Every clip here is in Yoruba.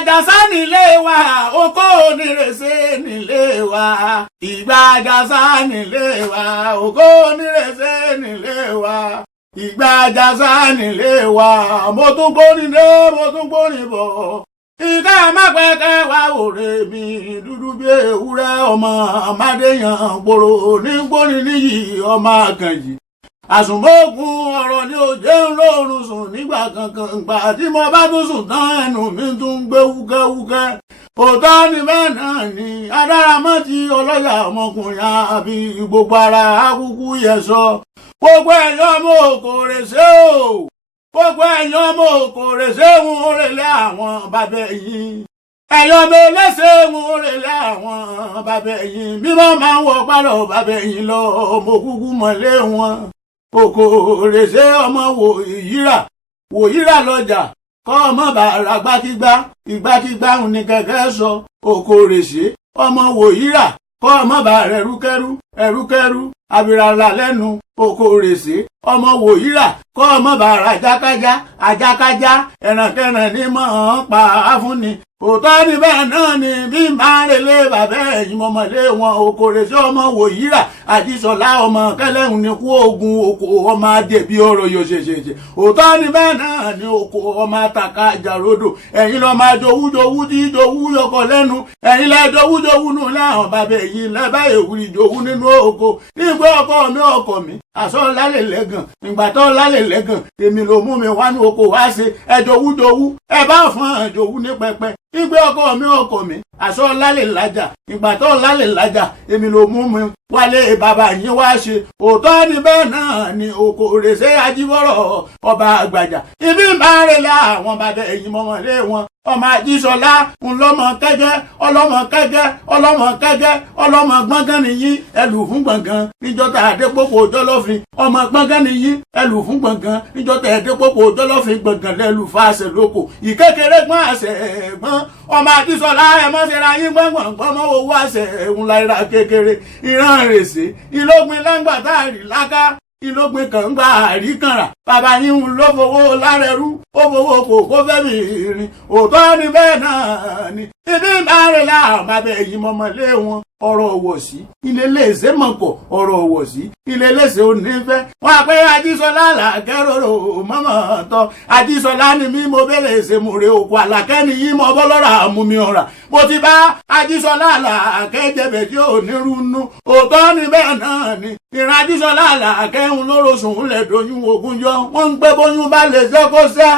àjàsá nílé wa oko onírèsé nílé wa ìgbà àjàsá nílé wa oko onírèsé nílé wa ìgbà àjàsá nílé wa mo tún gbórin dé mo tún gbórin bọ̀ ìka mápẹ́kẹ́ wá òrè mi dúdú bí ewúrẹ́ ọmọ amádéyàn gbòòrò ní gbórin níyì ọmọ àkànjì àsùnmọ́gun ọ̀rọ̀ ni ò jẹ́ ń lóorun sùn nígbà kankan gbà tí mo bá tún sùn tán ẹnu mi tún ń gbé wúkẹ́wúkẹ́ òótọ́ ni bẹ́ẹ̀ náà ni adáramọ́ ti ọlọ́yà ọmọkùnrin àbí gbogbo ara akúkú yẹ sọ gbogbo ẹ̀yọ́ ọmọ òkòrè ṣé o gbogbo ẹ̀yọ́ ọmọ òkòrè ṣé ń rèlé àwọn bàbá yín ẹ̀yọ́ ọmọ ẹlẹ́sẹ̀ ń rèlé àwọn bàbá yín bí wọ́n máa ń wọ pálọ̀ bàbá yín lọ ọmọ kúkú mọ̀lé wọn òkòrè ṣé ọmọ wòyíra lọ́jà kọ́ ọmọ bàrà gbákígbá ìgbákígbá ń ní kẹ̀kẹ́ sọ òkòrè ṣé ọmọ wòyíra kọ́ ọmọ bàrà ẹrúkẹ́rú abirala lẹ́nu òkòrè ṣé ọmọ wòyíra kọ́ ọmọ bàrà àjákájá ẹ̀rànkẹ́ràn ní mọ̀ ọ́n pa á fún ni òótọ́ ni bẹ́ẹ̀ náà ni bí máa ń relé bàbá ẹ̀yìn mọ̀mọ́lé wọn òkòrè ṣé ọmọ wòyíra àdìsọ́lá ọmọ kẹlẹ́hùn ní kú ogun oko ọmọ adébí ọ̀rọ̀ yóò ṣèṣèṣe òótọ́ ni bẹ́ẹ̀ náà ni oko ọmọ àtàkà àjàrodò ẹ̀yin lọ́ máa jowú tí jowú yọkọ̀ lẹ́nu ẹ̀yin lẹ́ jowú nù láwọn bàbá ẹ̀yìn lẹ́bàá èwúrì jowú nínú oko nígbà ọkọ mi àṣọ lálẹ́ lẹ́gàn ìgbà tó lálẹ́ lẹ́gàn èmi ló mú mi wá ní oko wá ṣe ẹ jowú ẹ bá fún ẹ jowú ní pẹpẹ ìgbé ọkọ mi àṣọ lálẹ́ lájà ìgbà tó lálẹ́ lájà èmi ló mú mi wálé bàbá yín wá ṣe òótọ́ ni bẹ́ẹ̀ náà ni òkòrè ṣé ajíbọ̀rọ̀ ọba àgbàjà ibi máa ń relé àwọn bàbá ẹ̀yìn mọ́mọ́lé wọn ọmọ àjíṣọlá ńlọmọ kẹgẹ ọlọmọ gbọngàn nìyí ẹlù fún gbọngàn níjọta àdépòpò jọlọfin ọmọ gbọngàn nìyí ẹlù fún gbọngàn níjọta àdépòpò jọlọfin gbọngàn lẹlù fàṣẹ lóko ìkékeré gbọn àṣẹ ẹ̀gbọ́n ọmọ àjíṣọlá ẹmọṣẹra yín gbọngbọn mọ owó àṣẹ ńláìra kékeré ìran rèsé ìlógbin láǹgbàtà àríláká ìlógbin kàngbà àríkànrà bàbá yín ló fowó lárẹrú ó fowó kò fẹ́mi rìn òótọ́ ni bẹ́ẹ̀ náà ni ibi ìbáre láàrín bàbá ẹ̀yìn mọ́mọ́lé wọn ọ̀rọ̀ ọ̀wọ̀ sí ilé léṣe mọ̀pọ̀ ọ̀rọ̀ ọ̀wọ̀ sí ilé léṣe onífẹ́ wọn àpẹ àjíṣọlá làkẹ́rọ̀rọ̀ mọ́mọ́ tọ́ àjíṣọlá ni mí mo bẹ̀rẹ̀ ṣe múre òkú àlàkẹ́ ni yí mọ́ bọ́lọ́rà mú mi ọ̀rà mo ti bá àjíṣọlá làkẹ́jẹ̀bẹ̀ tí ò ní rúnú òótọ́ ni bẹ́ẹ̀ náà ni ìran àjíṣọlá làkẹ́hùn lórosùn lẹ̀ doyún ogúnjọ́ wọ́n ń gbé bóyún bá lè ṣe kó ṣẹ́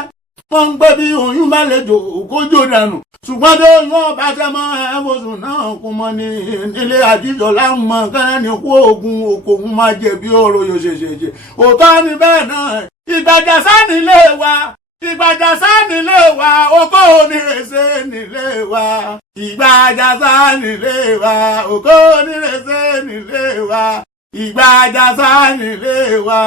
wọ́n ń gbé bí oyún bá lè jò kójó dànù ṣùgbọ́n tó yún ọba tẹmọ ẹ̀fọ́sùn náà kún mọ́ ní ilé àjíṣọlá ń mọ kẹ́rẹ́ ní kú oògùn okòògùn máa jẹ̀bi ọ̀rọ̀ yóò ṣèṣèṣe òótọ́ ni bẹ́ẹ̀ náà ìgbàjàsá nílé wa oko onírèsé nílé wa ìgbàjàsá nílé wa oko onírèsé nílé wa ìgbàjàsá nílé wa.